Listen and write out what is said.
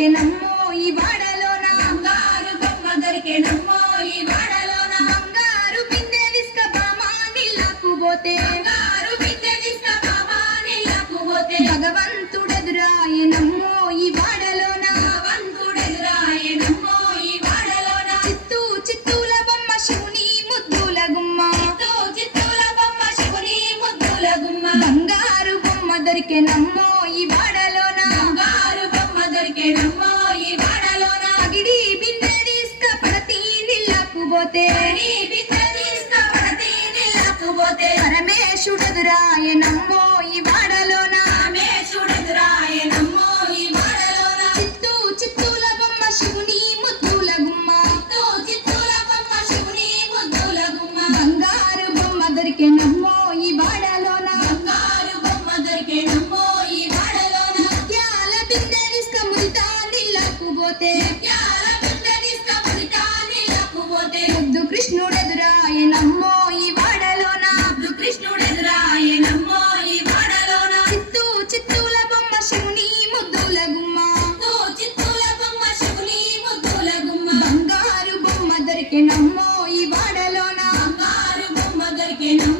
దొరికెనమ్మో ఈ వాడలోన బంగారు బొమ్మ దొరికెనమ్మో ఈ వాడలోన బంగారు బిందె తీసుకపోమా నీళ్ళకు పోతే బంగారు బిందె తీసుకపోమా నీళ్ళకు పోతే భగవంతుడెదురాయనమ్మో ఈ వాడలోన భగవంతుడెదురాయనమ్మో ఈ వాడలోన చిత్తూ చిత్తూల బొమ్మ శివుని ముద్దుల గుమ్మ చిత్తూల బొమ్మ శివుని ముద్దుల గుమ్మ బంగారు బొమ్మ దొరికెనమ్మో ఈ వాడలోన బంగారు బొమ్మ దొరికెనమ్మో ఈ వాడలోన పగిడి బిందె తీసుకపోతే నీళ్ళకు పోతే బిందె తీసుకపోతే నీళ్ళకు పోతే పరమేశుడెదురాయనమ్మో ఈ వాడలోన పరమేశుడెదురాయనమ్మో ఈ వాడలోన చిత్తూ చిత్తూల బొమ్మ శివుని ముద్దుల గుమ్మ చిత్తూల బొమ్మ శివుని ముద్దుల గుమ్మ బంగారు బొమ్మ దొరికెనమ్మో ఈ వాడలోన బంగారు బొమ్మ దొరికెనమ్మో ఈ వాడలోన ముత్యాల బిందె తీసుకముడితా నీళ్ళకు పోతే ముత్యాల బిందె తీసుకపోతే నీళ్ళకు పోతే ముద్దు కృష్ణుడెదురాయనమ్మో ఈ వాడలోన కృష్ణుడెదురాయనమ్మో ఈ వాడలోన చిత్తూ చిత్తూల బొమ్మ శివుని ముద్దుల గుమ్మ చిత్తూల బొమ్మ శివుని ముద్దుల గుమ్మ బంగారు బొమ్మ దొరికెనమ్మో ఈ వాడలోన బంగారు బొమ్మ దొరికెనమ్మో